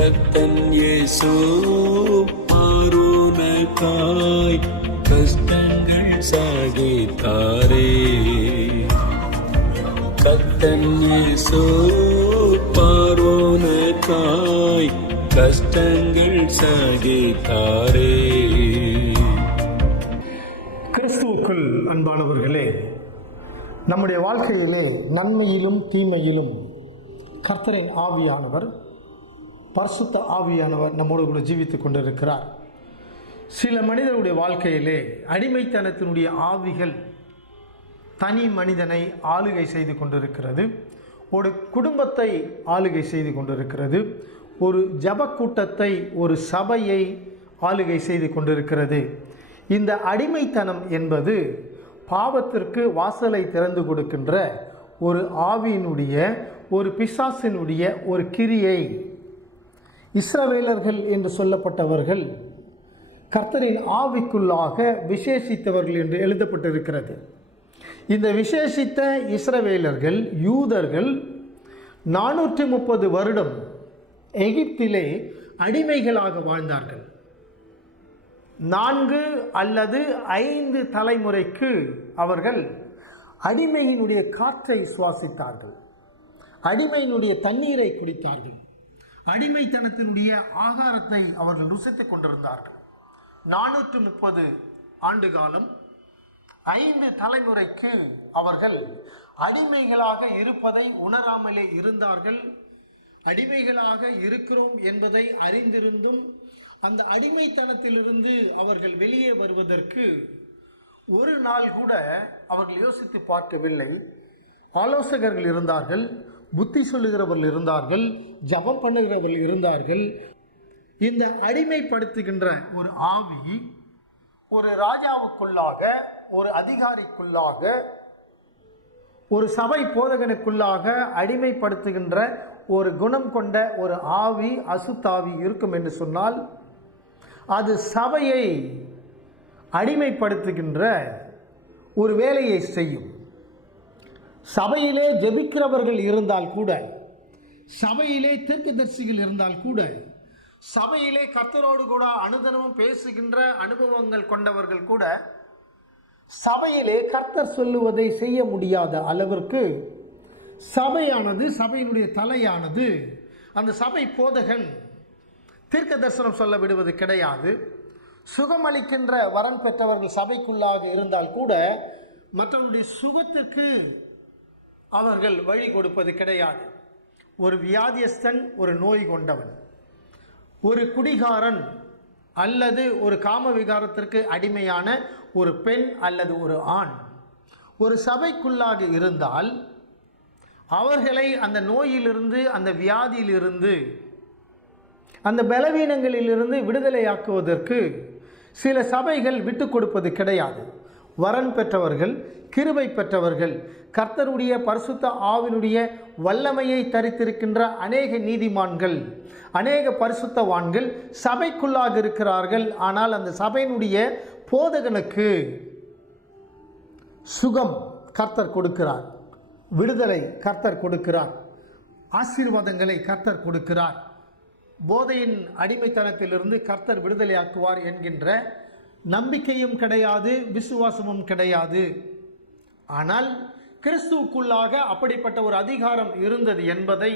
கர்த்தன் இயேசு பார்வோனுக்காய் கஷ்டங்கள் சகித்தாரே. கர்த்தன் இயேசு பார்வோனுக்காய் கஷ்டங்கள் சகித்தாரே. கிறிஸ்துவுக்குள் அன்பானவர்களே, நம்முடைய வாழ்க்கையிலே நன்மையிலும் தீமையிலும் கர்த்தரின் ஆவியானவர், பரிசுத்த ஆவியானவர் நம்மோடு கூட ஜீவித்துக் கொண்டிருக்கிறார். சில மனிதருடைய வாழ்க்கையிலே அடிமைத்தனத்தினுடைய ஆவிகள் தனி மனிதனை ஆளுகை செய்து கொண்டிருக்கிறது, ஒரு குடும்பத்தை ஆளுகை செய்து கொண்டிருக்கிறது, ஒரு ஜப கூட்டத்தை, ஒரு சபையை ஆளுகை செய்து கொண்டிருக்கிறது. இந்த அடிமைத்தனம் என்பது பாவத்திற்கு வாசலை திறந்து கொடுக்கின்ற ஒரு ஆவியினுடைய, ஒரு பிசாசினுடைய ஒரு கிரியை. இஸ்ரவேலர்கள் என்று சொல்லப்பட்டவர்கள் கர்த்தரின் ஆவிக்குள்ளாக விசேஷித்தவர்கள் என்று எழுதப்பட்டிருக்கிறது. இந்த விசேஷித்த இஸ்ரவேலர்கள், யூதர்கள் 430 வருடம் எகிப்திலே அடிமைகளாக வாழ்ந்தார்கள். 4 அல்லது 5 தலைமுறைக்கு அவர்கள் அடிமையினுடைய காற்றை சுவாசித்தார்கள், அடிமையினுடைய தண்ணீரை குடித்தார்கள், அடிமைத்தனத்தினுடைய ஆகாரத்தை அவர்கள் ருசித்துக் கொண்டிருந்தார்கள். 430 ஆண்டு காலம், 5 தலைமுறைக்கு அவர்கள் அடிமைகளாக இருப்பதை உணராமலே இருந்தார்கள். அடிமைகளாக இருக்கிறோம் என்பதை அறிந்திருந்தும் அந்த அடிமைத்தனத்திலிருந்து அவர்கள் வெளியே வருவதற்கு ஒரு நாள் கூட அவர்கள் யோசித்து பார்க்கவில்லை. ஆலோசகர்கள் இருந்தார்கள், புத்தி சொல்லுகிறவர்கள் இருந்தார்கள், ஜபம் பண்ணுகிறவர்கள் இருந்தார்கள். இந்த அடிமைப்படுத்துகின்ற ஒரு ஆவி ஒரு ராஜாவுக்குள்ளாக, ஒரு அதிகாரிக்குள்ளாக, ஒரு சபை போதகனுக்குள்ளாக அடிமைப்படுத்துகின்ற ஒரு குணம் கொண்ட ஒரு ஆவி, அசுத்தாவி இருக்கும் என்று சொன்னால் அது சபையை அடிமைப்படுத்துகின்ற ஒரு வேலையை செய்யும். சபையிலே ஜெபிக்கிறவர்கள் இருந்தால் கூட, சபையிலே தீர்க்கதரிசிகள் இருந்தால் கூட, சபையிலே கர்த்தரோடு கூட அனுதினமும் பேசுகின்ற அனுபவங்கள் கொண்டவர்கள் கூட சபையிலே கர்த்தர் சொல்லுவதை செய்ய முடியாத அளவிற்கு சபையானது, சபையினுடைய தலையானது, அந்த சபை போதகன் தீர்க்க தரிசனம் சொல்ல விடுவது கிடையாது. சுகமளிக்கின்ற வரன் பெற்றவர்கள் சபைக்குள்ளாக இருந்தால் கூட மற்றவருடைய சுகத்திற்கு அவர்கள் வழி கொடுப்பது கிடையாது. ஒரு வியாதியஸ்தன், ஒரு நோய் கொண்டவன், ஒரு குடிகாரன் அல்லது ஒரு காம விகாரத்திற்கு அடிமையான ஒரு பெண் அல்லது ஒரு ஆண் ஒரு சபைக்குள்ளாக இருந்தால் அவர்களை அந்த நோயிலிருந்து, அந்த வியாதியிலிருந்து, அந்த பலவீனங்களிலிருந்து விடுதலையாக்குவதற்கு சில சபைகள் விட்டு கொடுப்பது கிடையாது. வரன் பெற்றவர்கள், கிருபை பெற்றவர்கள், கர்த்தருடைய பரிசுத்த ஆவினுடைய வல்லமையை தரித்திருக்கின்ற அநேக நீதிமான்கள், அநேக பரிசுத்தவான்கள் சபைக்குள்ளாக இருக்கிறார்கள். ஆனால் அந்த சபையினுடைய போதகனுக்கு சுகம் கர்த்தர் கொடுக்கிறார், விடுதலை கர்த்தர் கொடுக்கிறார், ஆசீர்வாதங்களை கர்த்தர் கொடுக்கிறார், போதையின் அடிமைத்தனத்திலிருந்து கர்த்தர் விடுதலையாக்குவார் என்கின்ற நம்பிக்கையும் கிடையாது, விசுவாசமும் கிடையாது. ஆனால் கிறிஸ்துவுக்குள்ளாக அப்படிப்பட்ட ஒரு அதிகாரம் இருந்தது என்பதை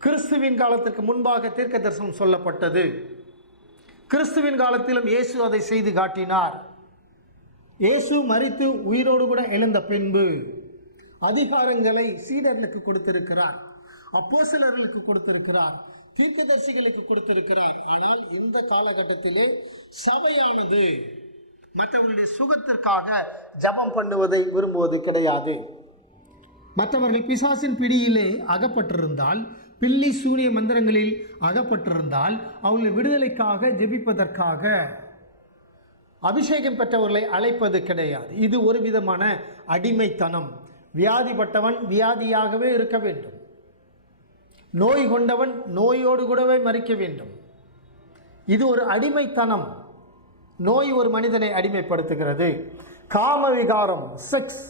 கிறிஸ்துவின் காலத்திற்கு முன்பாக தீர்க்க தரிசனம் சொல்லப்பட்டது. கிறிஸ்துவின் காலத்திலும் இயேசு அதை செய்து காட்டினார். இயேசு மரித்து உயிரோடு கூட எழுந்த பின்பு அதிகாரங்களை சீடர்களுக்கு கொடுத்திருக்கிறார், அப்போஸ்தலர்களுக்கு கொடுத்திருக்கிறார், தீர்க்கதரிசிகளுக்கு கொடுத்திருக்கிறார். ஆனால் இந்த காலகட்டத்திலே சபையானது மற்றவர்களுடைய சுகத்திற்காக ஜபம் பண்ணுவதை விரும்புவது கிடையாது. மற்றவர்கள் பிசாசின் பிடியிலே அகப்பட்டிருந்தால், பில்லி சூனிய மந்திரங்களில் அகப்பட்டிருந்தால் அவர்கள் விடுதலைக்காக ஜெபிப்பதற்காக அபிஷேகம் பெற்றவர்களை அழைப்பது கிடையாது. இது ஒரு விதமான அடிமைத்தனம். வியாதிப்பட்டவன் வியாதியாகவே இருக்க வேண்டும், நோய் கொண்டவன் நோயோடு கூடவே மறிக்க வேண்டும். இது ஒரு அடிமைத்தனம். நோய் ஒரு மனிதனை அடிமைப்படுத்துகிறது. காம விகாரம், செக்ஸ்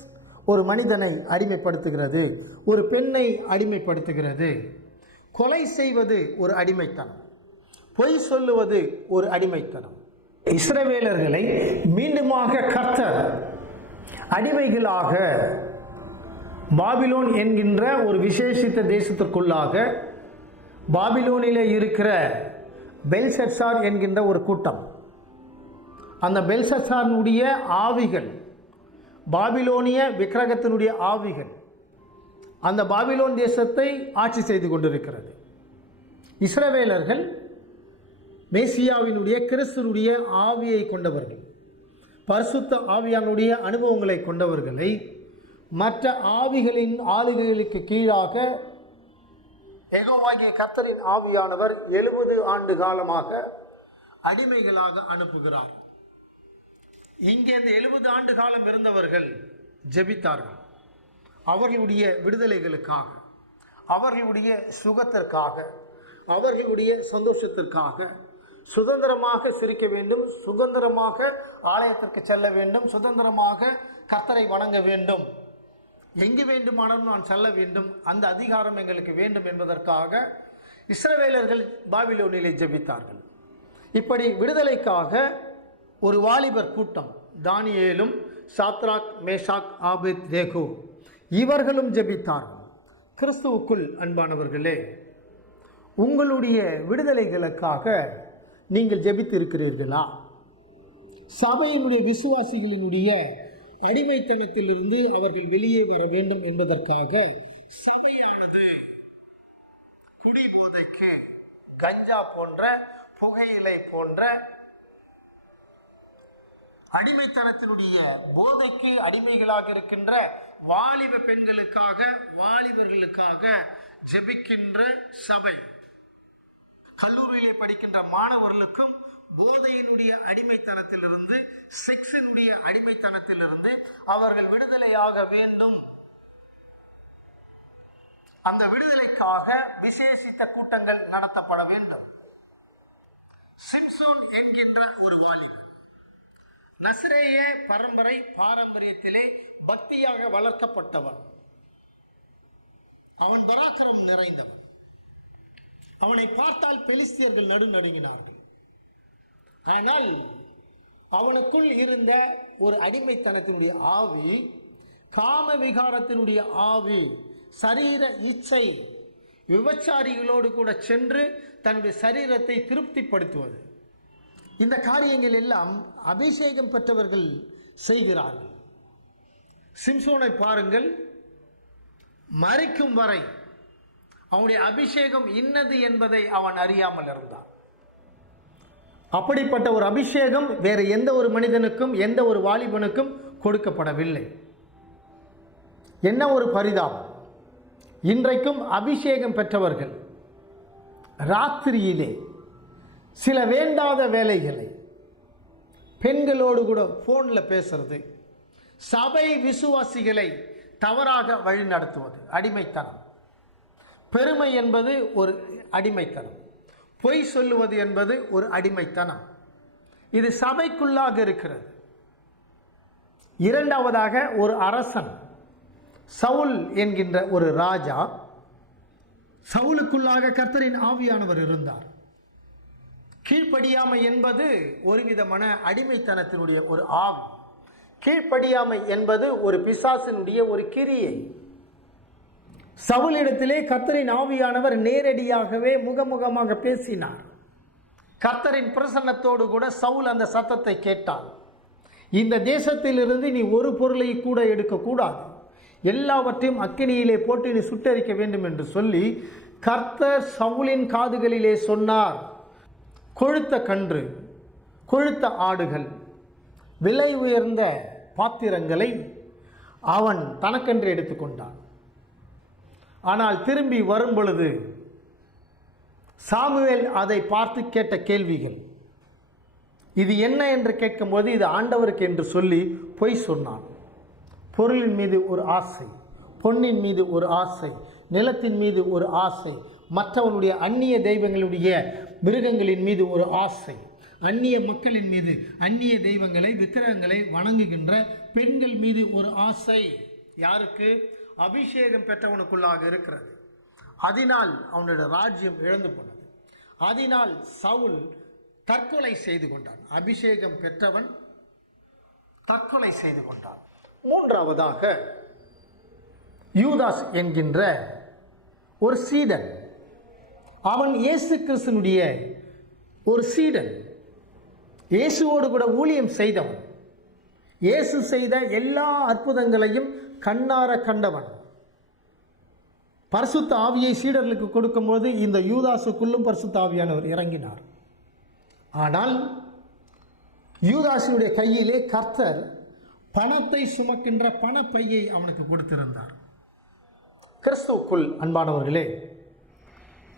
ஒரு மனிதனை அடிமைப்படுத்துகிறது, ஒரு பெண்ணை அடிமைப்படுத்துகிறது. கொலை செய்வது ஒரு அடிமைத்தனம், பொய் சொல்லுவது ஒரு அடிமைத்தனம். இஸ்ரவேலர்களை மீண்டுமாக கர்த்தர் அடிமைகளாக பாபிலோன் என்கின்ற ஒரு விசேஷித்த தேசத்திற்குள்ளாக, பாபிலோனிலே இருக்கிற பெல்ஷத்சார் என்கின்ற ஒரு கூட்டம், அந்த பெல்ஷத்சாரினுடைய ஆவிகள், பாபிலோனிய விக்கிரகத்தினுடைய ஆவிகள் அந்த பாபிலோன் தேசத்தை ஆட்சி செய்து கொண்டிருக்கிறது. இஸ்ரவேலர்கள் மேசியாவினுடைய கிறிஸ்துனுடைய ஆவியை கொண்டவர்கள், பரிசுத்த ஆவியானுடைய அனுபவங்களை கொண்டவர்களை மற்ற ஆவிகளின் ஆளுகைகளுக்கு கீழாக யெகோவாகிய கர்த்தரின் ஆவியானவர் 70 ஆண்டு காலமாக அடிமைகளாக அனுப்புகிறார். இங்கே இந்த 70 ஆண்டு காலம் இருந்தவர்கள் ஜெபித்தார்கள். அவர்களுடைய விடுதலைகளுக்காக, அவர்களுடைய சுகத்திற்காக, அவர்களுடைய சந்தோஷத்திற்காக, சுதந்திரமாக சிரிக்க வேண்டும், சுதந்திரமாக ஆலயத்திற்கு செல்ல வேண்டும், சுதந்திரமாக கர்த்தரை வணங்க வேண்டும், எங்கு வேண்டுமானாலும் நான் செல்ல வேண்டும், அந்த அதிகாரம் எங்களுக்கு வேண்டும் என்பதற்காக இஸ்ரவேலர்கள் பாபிலோனிலே ஜெபித்தார்கள். இப்படி விடுதலைக்காக ஒரு வாலிபர் கூட்டம், தானியேலும் சாத்ராக் மேஷாக் ஆபேத் நேகோ, இவர்களும் ஜெபித்தார்கள். கிறிஸ்துவுக்குள் அன்பானவர்களே, உங்களுடைய விடுதலைகளுக்காக நீங்கள் ஜெபித்து இருக்கிறீர்களா? சபையினுடைய விசுவாசிகளினுடைய அடிமைத்தனத்திலிருந்து அவர்கள் வெளியே வர வேண்டும் என்பதற்காக சபையானது குடிபோதைக்கு, கஞ்சா போன்ற, புகையிலை போன்ற அடிமைத்தனத்தினுடைய போதைக்கு அடிமைகளாக இருக்கின்ற வாலிப பெண்களுக்காக, வாலிபர்களுக்காக ஜெபிக்கின்ற சபை. கல்லூரியிலே படிக்கின்ற மாணவர்களுக்கும் போதையினுடைய அடிமைத்தனத்திலிருந்து, செக்ஸினுடைய அடிமைத்தனத்திலிருந்து அவர்கள் விடுதலையாக வேண்டும். அந்த விடுதலைக்காக விசேஷித்த கூட்டங்கள் நடத்தப்பட வேண்டும். சிம்சோன் என்கின்ற ஒரு வாலிபன், நசரேய பாரம்பரியத்திலே பக்தியாக வளர்க்கப்பட்டவன். அவன் பராக்கிரம் நிறைந்தவன். அவனை பார்த்தால் பெலிஸ்தியர்கள் நடுநடுங்கினார்கள். ஆனால் அவனுக்குள் இருந்த ஒரு அடிமைத்தனத்தினுடைய ஆவி, காம விகாரத்தினுடைய ஆவி, சரீர இச்சை, விபச்சாரிகளோடு கூட சென்று தன்னுடைய சரீரத்தை திருப்திப்படுத்துவது, இந்த காரியங்கள் எல்லாம் அபிஷேகம் பெற்றவர்கள் செய்கிறார்கள். சிம்சோனை பாருங்கள், மரிக்கும் வரை அவனுடைய அபிஷேகம் இன்னது என்பதை அவன் அறியாமல் இருந்தான். அப்படிப்பட்ட ஒரு அபிஷேகம் வேற எந்த ஒரு மனிதனுக்கும், எந்த ஒரு வாலிபனுக்கும் கொடுக்கப்படவில்லை. என்ன ஒரு பரிதாபம்! இன்றைக்கும் அபிஷேகம் பெற்றவர்கள் ராத்திரியிலே சில வேண்டாத வேலைகளை, பெண்களோடு கூட போனில் பேசுறது, சபை விசுவாசிகளை தவறாக வழி நடத்துவது அடிமைத்தனம். பெருமை என்பது ஒரு அடிமைத்தனம், பொய் சொல்லுவது என்பது ஒரு அடிமைத்தனம். இது சபைக்குள்ளாக இருக்கிறது. இரண்டாவதாக, ஒரு அரசன், சவுல் என்கின்ற ஒரு ராஜா, சவுலுக்குள்ளாக கர்த்தரின் ஆவியானவர் இருந்தார். கீழ்ப்படியாமை என்பது ஒரு விதமான அடிமைத்தனத்தினுடைய ஒரு ஆவி. கீழ்ப்படியாமை என்பது ஒரு பிசாசினுடைய ஒரு கிரியை. சவுலிடத்திலே கர்த்தரின் ஆவியானவர் நேரடியாகவே முகமுகமாக பேசினார். கர்த்தரின் பிரசன்னத்தோடு கூட சவுல் அந்த சத்தத்தை கேட்டான். இந்த தேசத்திலிருந்து நீ ஒரு பொருளை கூட எடுக்கக்கூடாது, எல்லாவற்றையும் அக்கினியிலே போட்டு நீ சுட்டரிக்க வேண்டும் என்று சொல்லி கர்த்தர் சவுலின் காதுகளிலே சொன்னார். கொழுத்த கன்று, கொழுத்த ஆடுகள், விலை உயர்ந்த பாத்திரங்களை அவன் தனக்கென்று எடுத்துக்கொண்டான். ஆனால் திரும்பி வரும் பொழுது சாமுவேல் அதை பார்த்து கேட்ட கேள்விகள், இது என்ன என்று கேட்கும்போது இது ஆண்டவருக்கு என்று சொல்லி பொய் சொன்னான். பொருளின் மீது ஒரு ஆசை, பொன்னின் மீது ஒரு ஆசை, நிலத்தின் மீது ஒரு ஆசை, மற்றவனுடைய அந்நிய தெய்வங்களுடைய மிருகங்களின் மீது ஒரு ஆசை, அந்நிய மக்களின் மீது, அந்நிய தெய்வங்களை, விக்கிரகங்களை வணங்குகின்ற பெண்கள் மீது ஒரு ஆசை. யாருக்கு? அபிஷேகம் பெற்றவனுக்குள்ளாக இருக்கிறது. அதனால் அவனுடைய ராஜ்யம் இழந்து போனது. அதனால் சவுல் தற்கொலை செய்து கொண்டான். அபிஷேகம் பெற்றவன் தற்கொலை செய்து கொண்டான். மூன்றாவதாக யூதாஸ் என்கின்ற ஒரு சீடன், அவன் இயேசு கிறிஸ்துனுடைய ஒரு சீடன், இயேசுவோடு கூட ஊழியம் செய்தவன், இயேசு செய்த எல்லா அற்புதங்களையும் கண்ணார கண்டவன். பரிசுத்த ஆவியை சீடர்களுக்கு கொடுக்கும்போது இந்த யூதாசுக்குள்ளும் பரிசுத்த ஆவியானவர் இறங்கினார். ஆனால் யூதாசினுடைய கையிலே கர்த்தர் பணத்தை சுமக்கின்ற பணப்பையை அவனுக்கு கொடுத்திருந்தார். கிறிஸ்துவுக்குள் அன்பானவர்களே,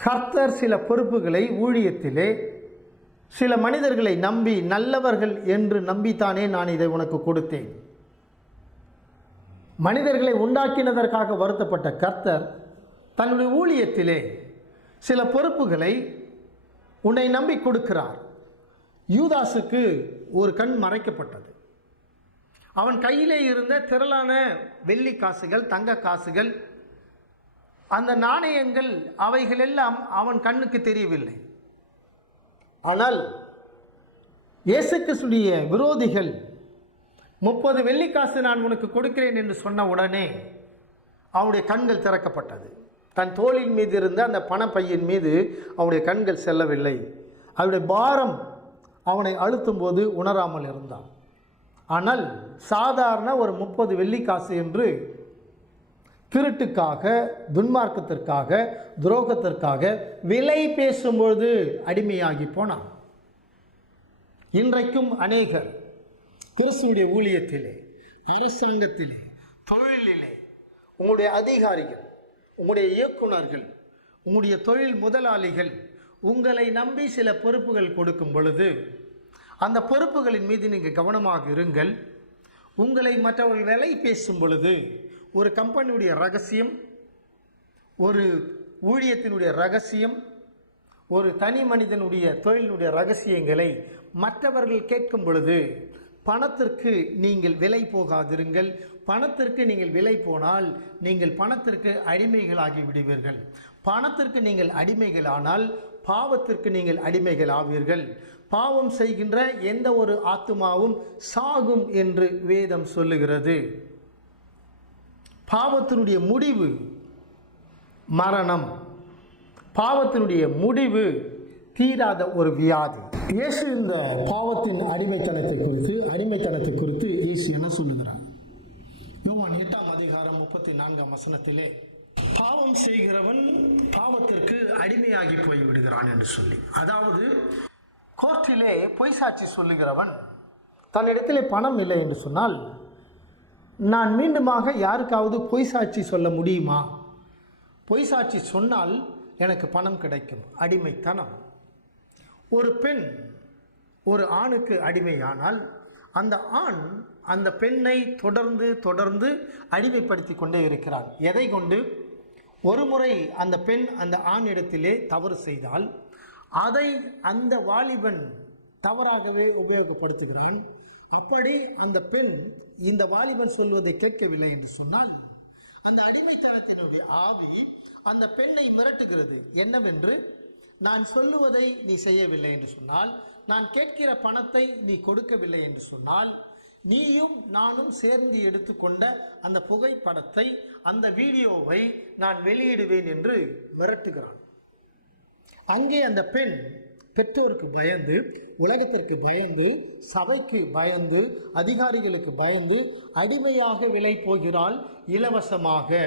கர்த்தர் சில பொறுப்புகளை ஊழியத்திலே சில மனிதர்களை நம்பி நல்லவர்கள் என்று நம்பித்தானே நான் இதை உனக்கு கொடுத்தேன். மனிதர்களை உண்டாக்கினதற்காக வருத்தப்பட்ட கர்த்தர் தன்னுடைய ஊழியத்திலே சில பொறுப்புகளை உன்னை நம்பி கொடுக்கிறார். யூதாசுக்கு ஒரு கண் மறைக்கப்பட்டது. அவன் கையிலே இருந்த திரளான வெள்ளி காசுகள், தங்க காசுகள், அந்த நாணயங்கள், அவைகள் எல்லாம் அவன் கண்ணுக்கு தெரியவில்லை. ஆனால் இயேசு கிறிஸ்துவின் விரோதிகள் 30 வெள்ளிக்காசு நான் உனக்கு கொடுக்கிறேன் என்று சொன்ன உடனே அவனுடைய கண்கள் திறக்கப்பட்டது. தன் தோளின் மீது இருந்த அந்த பணப்பையின் மீது அவனுடைய கண்கள் செல்லவில்லை. அவருடைய பாரம் அவனை அழுத்தும் போது உணராமல் இருந்தான். ஆனால் சாதாரண ஒரு 30 வெள்ளிக்காசு என்று திருட்டுக்காக, துன்மார்க்கத்திற்காக, துரோகத்திற்காக விலை பேசும்பொழுது அடிமையாகி போனான். இன்றைக்கும் அநேகர் கிறிஸ்துவுடைய ஊழியத்திலே, அரசாங்கத்திலே, தொழிலிலே, உங்களுடைய அதிகாரிகள், உங்களுடைய இயக்குனர்கள், உங்களுடைய தொழில் முதலாளிகள் உங்களை நம்பி சில பொறுப்புகள் கொடுக்கும் பொழுது அந்த பொறுப்புகளின் மீது நீங்கள் கவனமாக இருங்கள். உங்களை மற்றவர்கள் விலை பேசும் பொழுது ஒரு கம்பெனியுடைய ரகசியம், ஒரு ஊழியத்தினுடைய ரகசியம், ஒரு தனி மனிதனுடைய தொழிலினுடைய ரகசியங்களை மற்றவர்கள் கேட்கும் பொழுது பணத்திற்கு நீங்கள் விலை போகாதிருங்கள். பணத்திற்கு நீங்கள் விலை போனால் நீங்கள் பணத்திற்கு அடிமைகளாகி விடுவீர்கள். பணத்திற்கு நீங்கள் அடிமைகளானால் பாவத்திற்கு நீங்கள் அடிமைகள் ஆவீர்கள். பாவம் செய்கின்ற எந்த ஒரு ஆத்துமாவும் சாகும் என்று வேதம் சொல்லுகிறது. பாவத்தினுடைய முடிவு மரணம். பாவத்தினுடைய முடிவு தீராத ஒரு வியாதி. இயேசு இந்த பாவத்தின் அடிமைத்தனத்தை குறித்து இயேசு என்ன சொல்லுகிறார்? யோவான் 8ஆம் அதிகாரம் 34ஆம் வசனத்திலே பாவம் செய்கிறவன் பாவத்திற்கு அடிமையாகி போய்விடுகிறான் என்று சொல்லி, அதாவது கோர்ட்டிலே பொய் சாட்சி சொல்லுகிறவன் தன்னிடத்திலே பணம் இல்லை என்று சொன்னால் நான் மீண்டுமாக யாருக்காவது பொய் சாட்சி சொல்ல முடியுமா? பொய் சாட்சி சொன்னால் எனக்கு பணம் கிடைக்கும். அடிமைத்தனம். ஒரு பெண் ஒரு ஆணுக்கு அடிமையானால் அந்த ஆண் அந்த பெண்ணை தொடர்ந்து அடிமைப்படுத்தி கொண்டே இருக்கிறான். எதை கொண்டு? ஒரு முறை அந்த பெண் அந்த ஆண் இடத்திலே தவறு செய்தால் அதை அந்த வாலிபன் தவறாகவே உபயோகப்படுத்துகிறான். அப்படி அந்த பெண் இந்த வாலிபன் சொல்வதை கேட்கவில்லை என்று சொன்னால் அந்த அடிமைத்தனத்தினுடைய ஆவி அந்த பெண்ணை மிரட்டுகிறது. என்னவென்று, நான் சொல்லுவதை நீ செய்யவில்லை என்று சொன்னால், நான் கேட்கிற பணத்தை நீ கொடுக்கவில்லை என்று சொன்னால், நீயும் நானும் சேர்ந்து எடுத்துக்கொண்ட அந்த புகைப்படத்தை, அந்த வீடியோவை நான் வெளியிடுவேன் என்று மிரட்டுகிறான். அங்கே அந்த பெண் பெற்றோருக்கு பயந்து, உலகத்திற்கு பயந்து, சபைக்கு பயந்து, அதிகாரிகளுக்கு பயந்து அடிமையாக விலை போகிறாள். இலவசமாக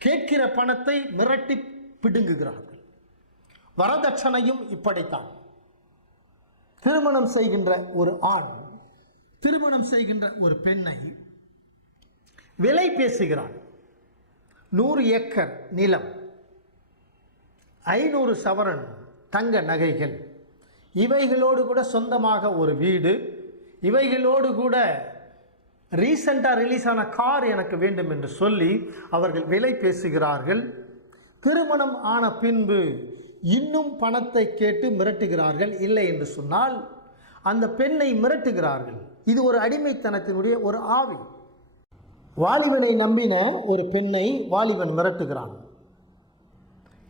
கேட்கிற பணத்தை மிரட்டி பிடுங்குகிறார்கள். வரதட்சணையும் இப்படித்தான். திருமணம் செய்கின்ற ஒரு ஆண் திருமணம் செய்கின்ற ஒரு பெண்ணை விலை பேசுகிறான். 100 ஏக்கர் நிலம், 500 சவரன் தங்க நகைகள், இவைகளோடு கூட சொந்தமாக ஒரு வீடு, இவைகளோடு கூட ரீசெண்டாக ரிலீஸ் ஆன கார் எனக்கு வேண்டும் என்று சொல்லி அவர்கள் விலை பேசுகிறார்கள். திருமணம் ஆன பின்பு இன்னும் பணத்தை கேட்டு மிரட்டுகிறார்கள். இல்லை என்று சொன்னால் அந்த பெண்ணை மிரட்டுகிறார்கள். இது ஒரு அடிமைத்தனத்தினுடைய ஒரு ஆவி. வாலிபனை நம்பின ஒரு பெண்ணை வாலிபன் மிரட்டுகிறான்.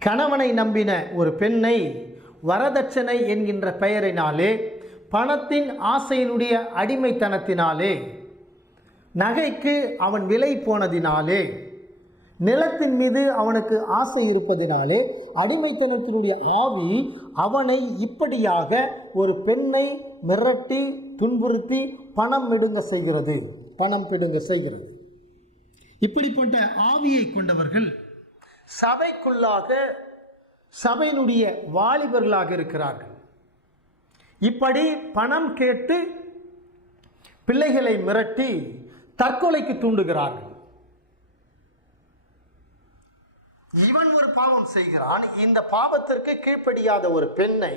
கணவனை நம்பின ஒரு பெண்ணை வரதட்சணை என்கின்ற பெயரினாலே, பணத்தின் ஆசையினுடைய அடிமைத்தனத்தினாலே, நகைக்கு அவன் விலை போனதினாலே, நிலத்தின் மீது அவனுக்கு ஆசை இருப்பதினாலே, அடிமைத்தனத்தினுடைய ஆவி அவனை இப்படியாக ஒரு பெண்ணை மிரட்டி துன்புறுத்தி பணம் பிடுங்க செய்கிறது. இப்படிப்பட்ட ஆவியை கொண்டவர்கள் சபைக்குள்ளாக சபையினுடைய வாலிபர்களாக இருக்கிறார்கள். இப்படி பணம் கேட்டு பிள்ளைகளை மிரட்டி தற்கொலைக்கு தூண்டுகிறார்கள். இவன் ஒரு பாவம் செய்கிறான். இந்த பாவத்திற்கு கீழ்ப்படியாத ஒரு பெண்ணை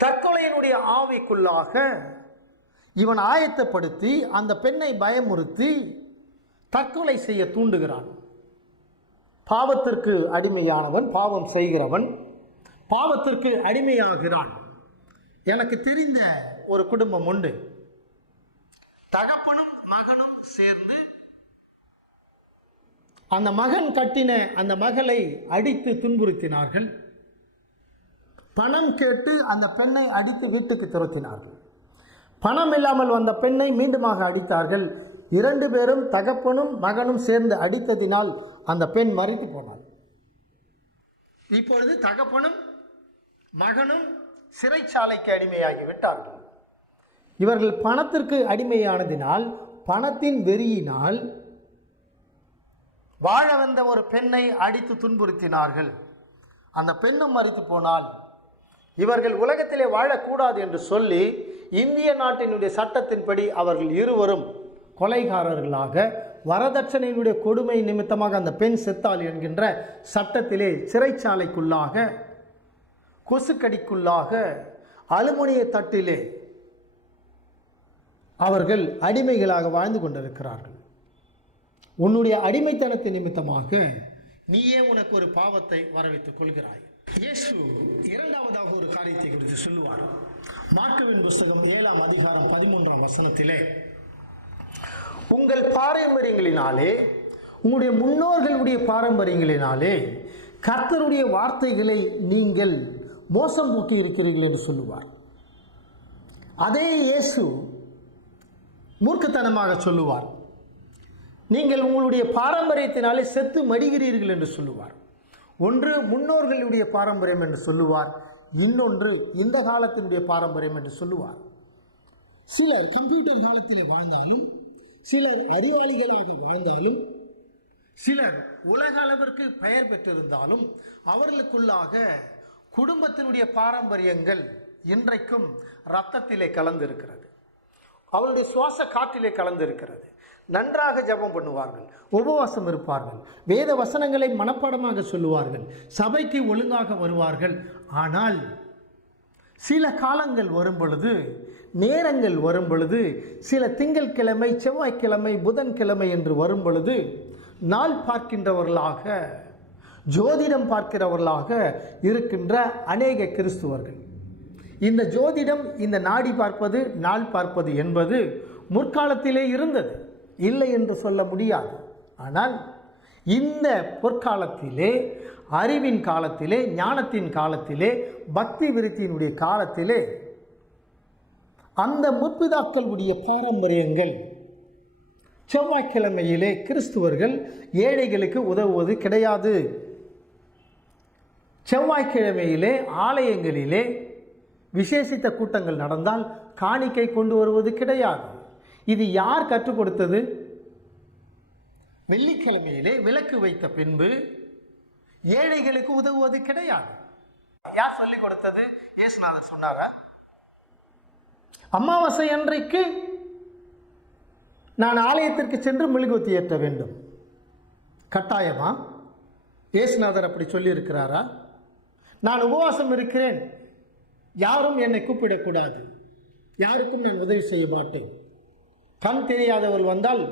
தற்கொலையினுடைய ஆவிக்குள்ளாக இவன் ஆயத்தப்படுத்தி அந்த பெண்ணை பயமுறுத்தி தற்கொலை செய்ய தூண்டுகிறான். பாவத்திற்கு அடிமையானவன், பாவம் செய்கிறவன் பாவத்திற்கு அடிமையாகிறான். எனக்கு தெரிந்த ஒரு குடும்பம் உண்டு. தகப்பனும் மகனும் சேர்ந்து அந்த மகன் கட்டின அந்த மகளை அடித்து துன்புறுத்தினார்கள். பணம் கேட்டு அந்த பெண்ணை அடித்து வீட்டுக்கு துரத்தினார்கள். பணம் இல்லாமல் வந்த பெண்ணை மீண்டுமாக அடித்தார்கள். 2 பேரும் தகப்பனும் மகனும் சேர்ந்து அடித்ததினால் அந்த பெண் மரித்து போனாள். இப்பொழுது தகப்பனும் மகனும் சிறைச்சாலைக்கு அடிமையாகி விட்டார்கள். இவர்கள் பணத்திற்கு அடிமையானதினால், பணத்தின் வெறியினால் வாழ வந்த ஒரு பெண்ணை அடித்து துன்புறுத்தினார்கள். அந்த பெண்ணும் மரித்து போனால் இவர்கள் உலகத்திலே வாழக்கூடாது என்று சொல்லி இந்திய நாட்டினுடைய சட்டத்தின்படி அவர்கள் இருவரும் கொலைகாரர்களாக, வரதட்சணையினுடைய கொடுமை நிமித்தமாக அந்த பெண் செத்தாள் என்கின்ற சட்டத்திலே சிறைச்சாலைக்குள்ளாக, கொசுக்கடிக்குள்ளாக, அலுமினிய தட்டிலே அவர்கள் அடிமைகளாக வாழ்ந்து கொண்டிருக்கிறார்கள். உன்னுடைய அடிமைத்தனத்தின் நிமித்தமாக நீயே உனக்கு ஒரு பாவத்தை வரவைத்துக் கொள்கிறாய். இயேசு இரண்டாவதாக ஒரு காரியத்தை குறித்து சொல்லுவார். மார்க்குவின் புஸ்தகம் 7ஆம் அதிகாரம் 13ஆம் வசனத்திலே, உங்கள் பாரம்பரியங்களினாலே, உங்களுடைய முன்னோர்களுடைய பாரம்பரியங்களினாலே கர்த்தருடைய வார்த்தைகளை நீங்கள் மோசம் போக்கி இருக்கிறீர்கள் என்று சொல்லுவார். அதே இயேசு மூர்க்கத்தனமாக சொல்லுவார், நீங்கள் உங்களுடைய பாரம்பரியத்தினாலே செத்து மடிகிறீர்கள் என்று சொல்லுவார். ஒன்று முன்னோர்களுடைய பாரம்பரியம் என்று சொல்லுவார், இன்னொன்று இந்த காலத்தினுடைய பாரம்பரியம் என்று சொல்லுவார். சிலர் கம்ப்யூட்டர் காலத்தில் வாழ்ந்தாலும், சிலர் அறிவாளிகளாக வாழ்ந்தாலும், சிலர் உலக அளவிற்கு பெயர் பெற்றிருந்தாலும் அவர்களுக்குள்ளாக குடும்பத்தினுடைய பாரம்பரியங்கள் இன்றைக்கும் இரத்தத்திலே கலந்திருக்கிறது, அவருடைய சுவாச காற்றிலே கலந்திருக்கிறது. நன்றாக ஜெபம் பண்ணுவார்கள், உபவாசம் இருப்பார்கள், வேத வசனங்களை மனப்பாடமாக சொல்லுவார்கள், சபைக்கு ஒழுங்காக வருவார்கள். ஆனால் சில காலங்கள் வரும் பொழுது, நேரங்கள் வரும் பொழுது, சில திங்கட்கிழமை, செவ்வாய்க்கிழமை, புதன்கிழமை என்று வரும் பொழுது நாள் பார்க்கின்றவர்களாக, ஜோதிடம் பார்க்கிறவர்களாக இருக்கின்ற அநேக கிறிஸ்துவர்கள். இந்த ஜோதிடம், இந்த நாடி பார்ப்பது, நாள் பார்ப்பது என்பது முற்காலத்திலே இருந்தது, இல்லை என்று சொல்ல முடியாது. ஆனால் இந்த பொற்காலத்திலே, அறிவின் காலத்திலே, ஞானத்தின் காலத்திலே, பக்தி விருத்தியினுடைய காலத்திலே அந்த முற்பிதாக்களுடைய பாரம்பரியங்கள், செவ்வாய்க்கிழமையிலே கிறிஸ்துவர்கள் ஏழைகளுக்கு உதவுவது கிடையாது. செவ்வாய்க்கிழமையிலே ஆலயங்களிலே விசேஷித்த கூட்டங்கள் நடந்தால் காணிக்கை கொண்டு வருவது கிடையாது. இது யார் கற்றுக் கொடுத்தது? வெள்ளிக்கிழமையிலே விளக்கு வைத்த பின்பு ஏழைகளுக்கு உதவுவது கிடையாது. யார் சொல்லிக் கொடுத்தது? இயேசுநாதர் சொன்னாரா? அமாவாசை அன்றைக்கு நான் ஆலயத்திற்கு சென்று மெழுகுவர்த்தி ஏற்ற வேண்டும், கட்டாயமா? இயேசுநாதர் அப்படி சொல்லி இருக்கிறாரா? நான் உபவாசம் இருக்கிறேன், யாரும் என்னை கூப்பிடக்கூடாது, யாருக்கும் நான் உதவி செய்ய மாட்டேன். கண் தெரியாதவர்கள் வந்தால்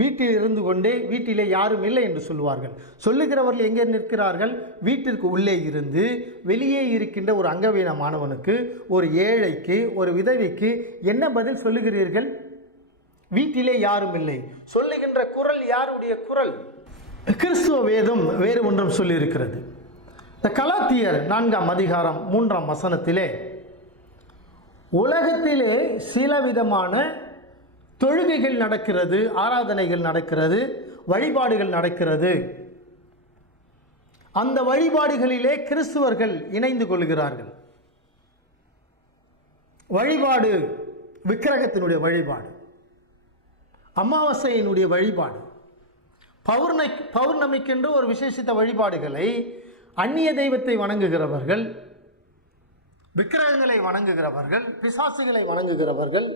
வீட்டில் இருந்து கொண்டே, வீட்டிலே யாரும் இல்லை என்று சொல்லுவார்கள். சொல்லுகிறவர்கள் எங்கே நிற்கிறார்கள்? வீட்டிற்கு உள்ளே இருந்து வெளியே இருக்கின்ற ஒரு அங்கவீனமானவனுக்கு, ஒரு ஏழைக்கு, ஒரு விதவைக்கு என்ன பதில் சொல்லுகிறீர்கள்? வீட்டிலே யாரும் இல்லை. சொல்லுகின்ற குரல் யாருடைய குரல்? கிறிஸ்துவ வேதம் வேறு ஒன்றும் சொல்லியிருக்கிறது. இந்த கலாத்தியர் 4ஆம் அதிகாரம் 3ஆம் வசனத்திலே உலகத்திலே சில விதமான தொழுகைகள் நடக்கிறது, ஆராதனைகள் நடக்கிறது, வழிபாடுகள் நடக்கிறது. அந்த வழிபாடுகளிலே கிறிஸ்துவர்கள் இணைந்து கொள்கிறார்கள். வழிபாடு விக்கிரகத்தினுடைய வழிபாடு, அமாவாசையினுடைய வழிபாடு, பௌர்ணமிக்கென்று ஒரு விசேஷித்த வழிபாடுகளை அந்நிய தெய்வத்தை வணங்குகிறவர்கள், விக்கிரகங்களை வணங்குகிறவர்கள், பிசாசுகளை வணங்குகிறவர்கள்,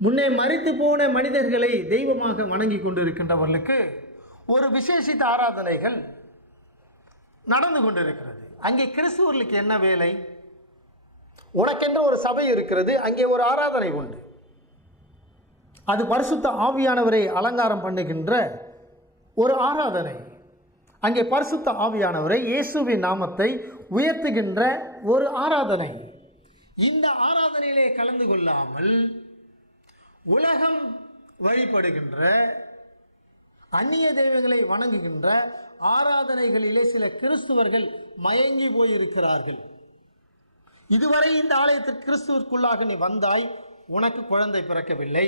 முன்னே மரித்து போன மனிதர்களை தெய்வமாக வணங்கி கொண்டிருக்கின்றவர்களுக்கு ஒரு விசேஷித்த ஆராதனைகள் நடந்து கொண்டிருக்கிறது. அங்கே கிறிஸ்துவர்களுக்கு என்ன வேலை? உனக்கென்ற ஒரு சபை இருக்கிறது, அங்கே ஒரு ஆராதனை உண்டு. அது பரிசுத்த ஆவியானவரை அலங்காரம் பண்ணுகின்ற ஒரு ஆராதனை. அங்கே பரிசுத்த ஆவியானவரை, இயேசுவின் நாமத்தை உயர்த்துகின்ற ஒரு ஆராதனை. இந்த ஆராதனையிலே கலந்து கொள்ளாமல் உலகம் வழிபடுகின்ற, அந்நிய தெய்வங்களை வணங்குகின்ற ஆராதனைகளிலே சில கிறிஸ்துவர்கள் மயங்கி போயிருக்கிறார்கள். இதுவரை இந்த ஆலயத்திற்கு கிறிஸ்துவிற்குள்ளாக நீ வந்தால் உனக்கு குழந்தை பிறக்கவில்லை,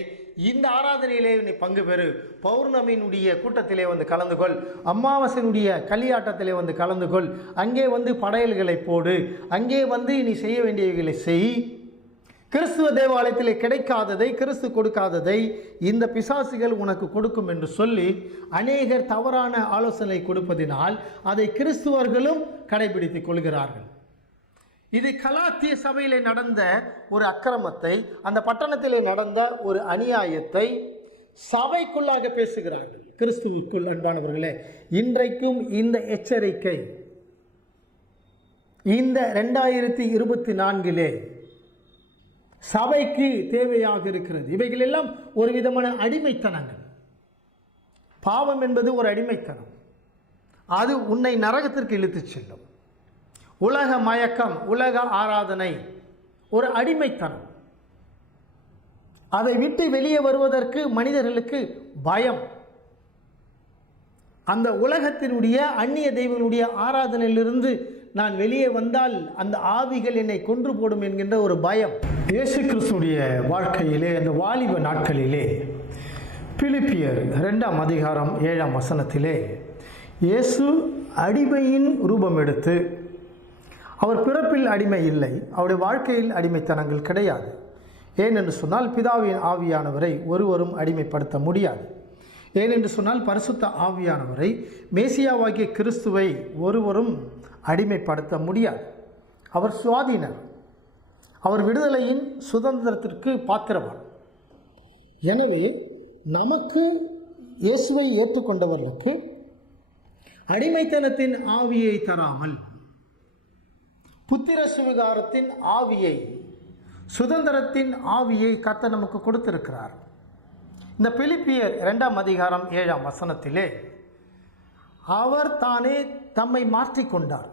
இந்த ஆராதனையிலே நீ பங்கு பெறு, பௌர்ணமியினுடைய கூட்டத்திலே வந்து கலந்து கொள், அமாவாசையினுடைய களியாட்டத்திலே வந்து கலந்து கொள், அங்கே வந்து படையல்களை போடு, அங்கே வந்து நீ செய்ய வேண்டியவைகளை செய். கிறிஸ்துவ தேவாலயத்திலே கிடைக்காததை, கிறிஸ்து கொடுக்காததை இந்த பிசாசுகள் உனக்கு கொடுக்கும் என்று சொல்லி அநேகர் தவறான ஆலோசனை கொடுப்பதினால் அதை கிறிஸ்துவர்களும் கடைபிடித்துக் கொள்கிறார்கள். இது கலாத்திய சபையிலே நடந்த ஒரு அக்கிரமத்தை, அந்த பட்டணத்திலே நடந்த ஒரு அநியாயத்தை சபைக்குள்ளாக பேசுகிறார்கள். கிறிஸ்துவுக்குள் அன்பானவர்களே, இன்றைக்கும் இந்த எச்சரிக்கை இந்த 2024 சபைக்கு தேவையாக இருக்கிறது. இவைகள் எல்லாம் ஒரு விதமான அடிமைத்தனங்கள். பாவம் என்பது ஒரு அடிமைத்தனம். அது உன்னை நரகத்திற்கு இழுத்துச் செல்லும். உலக மயக்கம், உலக ஆராதனை ஒரு அடிமைத்தனம். அதை விட்டு வெளியே வருவதற்கு மனிதர்களுக்கு பயம். அந்த உலகத்தினுடைய அந்நிய தெய்வங்களுடைய ஆராதனையிலிருந்து நான் வெளியே வந்தால் அந்த ஆவிகள் என்னை கொன்று போடும் என்கின்ற ஒரு பயம். இயேசு கிறிஸ்துடைய வாழ்க்கையிலே, அந்த வாலிப நாட்களிலே, பிலிப்பியர் 2ஆம் அதிகாரம் 7ஆம் வசனத்திலே இயேசு அடிமையின் ரூபம் எடுத்து, அவர் பிறப்பில் அடிமை இல்லை, அவருடைய வாழ்க்கையில் அடிமைத்தனங்கள் கிடையாது. ஏனென்று சொன்னால் பிதாவின் ஆவியானவரை ஒருவரும் அடிமைப்படுத்த முடியாது. ஏனென்று சொன்னால் பரிசுத்த ஆவியானவரை, மேசியாவாகிய கிறிஸ்துவை ஒருவரும் அடிமைப்படுத்த முடியாது. அவர் சுவாதீனர், அவர் விடுதலையின் சுதந்திரத்திற்கு பாத்திரவான். எனவே நமக்கு, இயேசுவை ஏற்றுக்கொண்டவர்களுக்கு அடிமைத்தனத்தின் ஆவியை தராமல் புத்திர சுவிகாரத்தின் ஆவியை, சுதந்திரத்தின் ஆவியை கர்த்தர் நமக்கு கொடுத்திருக்கிறார். இந்த பிலிப்பியர் 2ஆம் அதிகாரம் 7ஆம் வசனத்திலே அவர் தானே தம்மை மாற்றிக்கொண்டார்.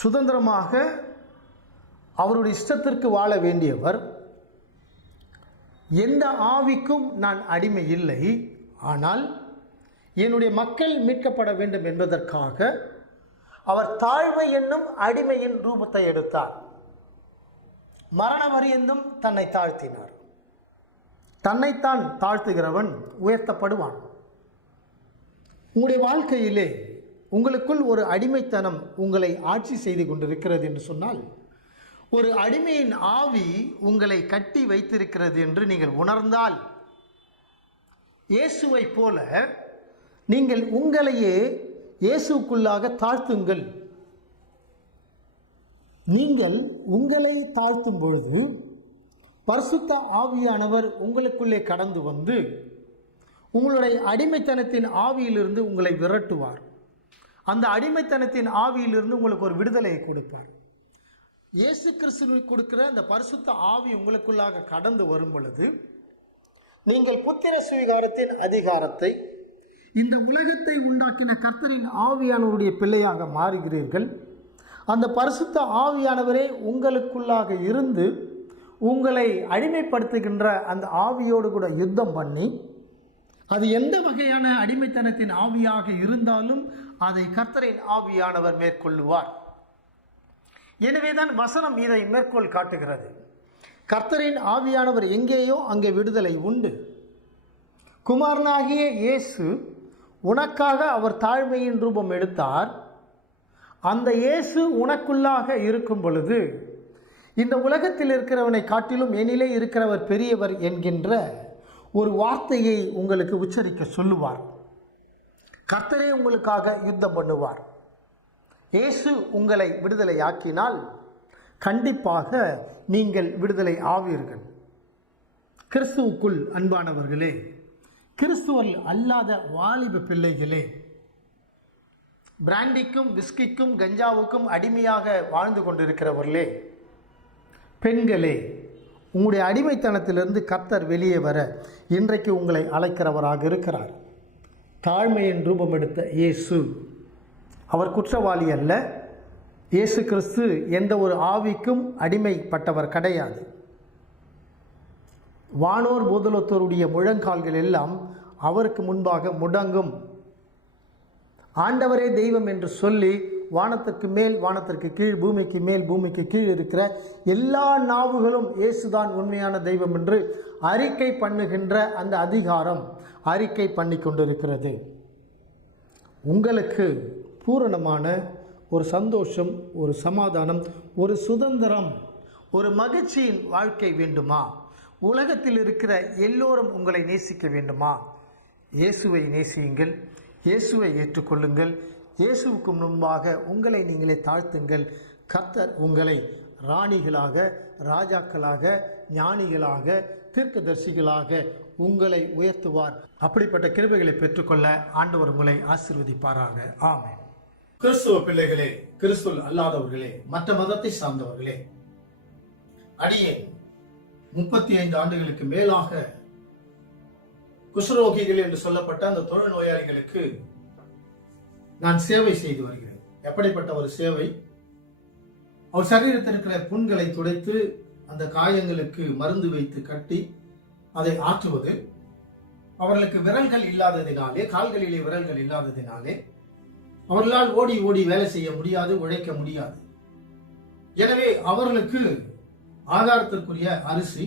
சுதந்திரமாக அவருடைய இஷ்டத்திற்கு வாழ வேண்டியவர். எந்த ஆவிக்கும் நான் அடிமை இல்லை, ஆனால் என்னுடைய மக்கள் மீட்கப்பட வேண்டும் என்பதற்காக அவர் தாழ்மை என்னும் அடிமையின் ரூபத்தை எடுத்தார். மரண பரியந்தம் தன்னை தாழ்த்தினார். தன்னைத்தான் தாழ்த்துகிறவன் உயர்த்தப்படுவான். உங்களுடைய வாழ்க்கையிலே உங்களுக்குள் ஒரு அடிமைத்தனம் உங்களை ஆட்சி செய்து கொண்டிருக்கிறது என்று சொன்னால், ஒரு அடிமையின் ஆவி உங்களை கட்டி வைத்திருக்கிறது என்று நீங்கள் உணர்ந்தால், இயேசுவை போல நீங்கள் உங்களையே இயேசுக்குள்ளாக தாழ்த்துங்கள். நீங்கள் உங்களை தாழ்த்தும் பொழுது பரிசுத்த ஆவியானவர் உங்களுக்குள்ளே கடந்து வந்து உங்களுடைய அடிமைத்தனத்தின் ஆவியிலிருந்து உங்களை விரட்டுவார். அந்த அடிமைத்தனத்தின் ஆவியிலிருந்து உங்களுக்கு ஒரு விடுதலையை கொடுப்பார். இயேசு கிறிஸ்துவுக்கு கொடுக்கிற அந்த பரிசுத்த ஆவி உங்களுக்குள்ளாக கடந்து வரும் பொழுது நீங்கள் புத்திர சுவிகாரத்தின் அதிகாரத்தை, இந்த உலகத்தை உண்டாக்கின கர்த்தரின் ஆவியானவருடைய பிள்ளையாக மாறுகிறீர்கள். அந்த பரிசுத்த ஆவியானவரே உங்களுக்குள்ளாக இருந்து உங்களை அடிமைப்படுத்துகின்ற அந்த ஆவியோடு கூட யுத்தம் பண்ணி, அது எந்த வகையான அடிமைத்தனத்தின் ஆவியாக இருந்தாலும் அதை கர்த்தரின் ஆவியானவர் மேற்கொள்ளுவார். எனவேதான் வசனம் இதை மேற்கோள் காட்டுகிறது. கர்த்தரின் ஆவியானவர் எங்கேயோ அங்கே விடுதலை உண்டு. குமாரனாகிய இயேசு உனக்காக அவர் தாழ்மையின் ரூபம் எடுத்தார். அந்த இயேசு உனக்குள்ளாக இருக்கும் பொழுது இந்த உலகத்தில் இருக்கிறவனை காட்டிலும் என்னிலே இருக்கிறவர் பெரியவர் என்கின்ற ஒரு வார்த்தையை உங்களுக்கு உச்சரிக்க சொல்லுவார். கர்த்தரே உங்களுக்காக யுத்தம் பண்ணுவார். இயேசு உங்களை விடுதலை ஆக்கினால் கண்டிப்பாக நீங்கள் விடுதலை ஆவீர்கள். கிறிஸ்துவுக்குள் அன்பானவர்களே, கிறிஸ்துவல் அல்லாத வாலிப பிள்ளைகளே, பிராண்டிக்கும் விஸ்கிக்கும் கஞ்சாவுக்கும் அடிமையாக வாழ்ந்து கொண்டிருக்கிறவர்களே, பெண்களே, உங்களுடைய அடிமைத்தனத்திலிருந்து கர்த்தர் வெளியே வர இன்றைக்கு உங்களை அழைக்கிறவராக இருக்கிறார். தாழ்மையின் ரூபம் எடுத்த இயேசு அவர் குற்றவாளி அல்ல. இயேசு கிறிஸ்து எந்த ஒரு ஆவிக்கும் அடிமைப்பட்டவர் கிடையாது. வானோர் பூதலத்தோருடைய முழங்கால்கள் எல்லாம் அவருக்கு முன்பாக முடங்கும். ஆண்டவரே தெய்வம் என்று சொல்லி வானத்திற்கு மேல் வானத்திற்கு கீழ், பூமிக்கு மேல் பூமிக்கு கீழ் இருக்கிற எல்லா நாவுகளும் இயேசுதான் உண்மையான தெய்வம் என்று அறிக்கை பண்ணுகின்ற அந்த அதிகாரம் அறிக்கை பண்ணி கொண்டிருக்கிறது. உங்களுக்கு பூரணமான ஒரு சந்தோஷம், ஒரு சமாதானம், ஒரு சுதந்திரம், ஒரு மகிழ்ச்சியின் வாழ்க்கை வேண்டுமா? உலகத்தில் இருக்கிற எல்லோரும் உங்களை நேசிக்க வேண்டுமா? இயேசுவை நேசியுங்கள், இயேசுவை ஏற்றுக்கொள்ளுங்கள், இயேசுவுக்கு முன்பாக உங்களை நீங்களே தாழ்த்துங்கள். கர்த்தர் உங்களை ராணிகளாக, ராஜாக்களாக, ஞானிகளாக, தீர்க்கதரிசிகளாக உங்களை உயர்த்துவார். அப்படிப்பட்ட கிருபைகளை பெற்றுக்கொள்ள ஆண்டவர் உங்களை ஆசீர்வதிப்பாராக. ஆமென். கிறிஸ்துவ பிள்ளைகளே, கிறிஸ்துவ அல்லாதவர்களே, மற்ற மதத்தை சார்ந்தவர்களே, அடியேன் 35 ஆண்டுகளுக்கு மேலாக குஷ்ரோகிகள் என்று சொல்லப்பட்ட அந்த தொழு நோயாளிகளுக்கு நான் சேவை செய்து வருகிறேன். எப்படிப்பட்ட ஒரு சேவை! அவர் சரீரத்தில் இருக்கிற புண்களை துடைத்து அந்த காயங்களுக்கு மருந்து வைத்து கட்டி அதை ஆற்றுவது. அவர்களுக்கு விரல்கள் இல்லாததினாலே, கால்களிலே விரல்கள் இல்லாததினாலே அவர்களால் ஓடி ஓடி வேலை செய்ய முடியாது, உழைக்க முடியாது. எனவே அவர்களுக்கு ஆதாரத்திற்குரிய அரிசி,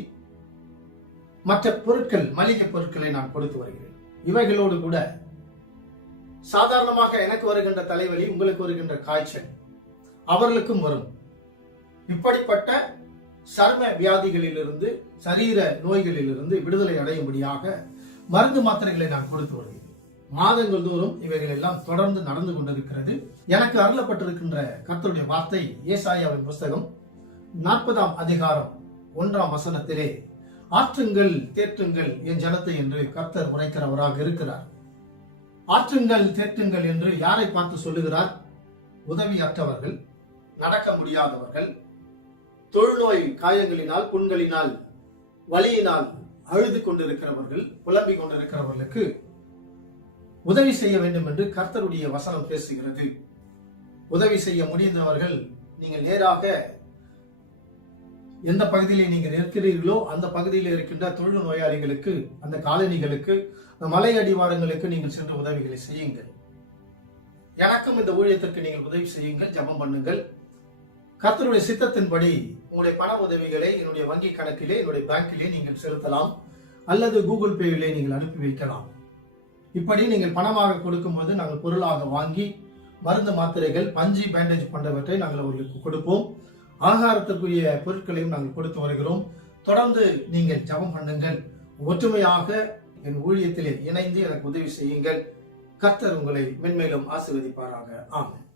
மற்ற பொருட்கள், மளிகை பொருட்களை நான் கொடுத்து வருகிறேன். இவைகளோடு கூட சாதாரணமாக எனக்கு வருகின்ற தலைவலி, உங்களுக்கு வருகின்ற காய்ச்சல் அவர்களுக்கும் வரும். இப்படிப்பட்ட சர்ம வியாதிகளிலிருந்து, சரீர நோய்களிலிருந்து விடுதலை அடையும்படியாக மருந்து மாத்திரைகளை நான் கொடுத்து வருகிறேன். மாதங்கள் தோறும் இவைகள் எல்லாம் தொடர்ந்து நடந்து கொண்டிருக்கிறது. எனக்கு அருளப்பட்டிருக்கின்ற கர்த்தருடைய வார்த்தை ஏசாயாவின் புஸ்தகம் 40ஆம் அதிகாரம் 1ஆம் வசனத்திலே, ஆற்றுங்கள் தேற்றுங்கள் என் ஜனத்தை என்று கர்த்தர் உரைக்கிறவராக இருக்கிறார். ஆற்றுங்கள் தேற்றுங்கள் என்று யாரை பார்த்து சொல்லுகிறார்? உதவியற்றவர்கள், நடக்க முடியாதவர்கள், தொழுநோய் காயங்களினால், புண்களினால், வலியினால் அழுது கொண்டிருக்கிறவர்கள், புலம்பிக் கொண்டிருக்கிறவர்களுக்கு உதவி செய்ய வேண்டும் என்று கர்த்தருடைய வசனம் பேசுகிறது. உதவி செய்ய முடிந்தவர்கள் நீங்கள் நேராக எந்த பகுதியிலே நீங்கள் இருக்கிறீர்களோ அந்த பகுதியில் இருக்கின்ற தொழு நோயாளிகளுக்கு, அந்த காலனிகளுக்கு, மலை அடிவாரங்களுக்கு நீங்கள் சென்று உதவிகளை செய்யுங்கள். எனக்கும் இந்த ஊழியத்திற்கு நீங்கள் உதவி செய்யுங்கள், ஜெபம் பண்ணுங்கள். கர்த்தருடைய சித்தத்தின்படி உங்களுடைய பண உதவிகளை என்னுடைய வங்கி கணக்கிலே, என்னுடைய பேங்கிலே நீங்கள் செலுத்தலாம், அல்லது கூகுள் பேவிலே நீங்கள் அனுப்பி வைக்கலாம். இப்படி நீங்கள் பணமாக கொடுக்கும்போது நாங்கள் பொருளாக வாங்கி மருந்து மாத்திரைகள், பஞ்சு, பேண்டேஜ் போன்றவற்றை நாங்கள் அவர்களுக்கு கொடுப்போம். ஆகாரத்திற்குரிய பொருட்களையும் நாங்கள் கொடுத்து வருகிறோம். தொடர்ந்து நீங்கள் ஜெபம் பண்ணுங்கள். ஒற்றுமையாக என் ஊழியத்திலே இணைந்து எனக்கு உதவி செய்யுங்கள். கர்த்தர் உங்களை மென்மேலும் ஆசீர்வதிப்பாராக. ஆமென்.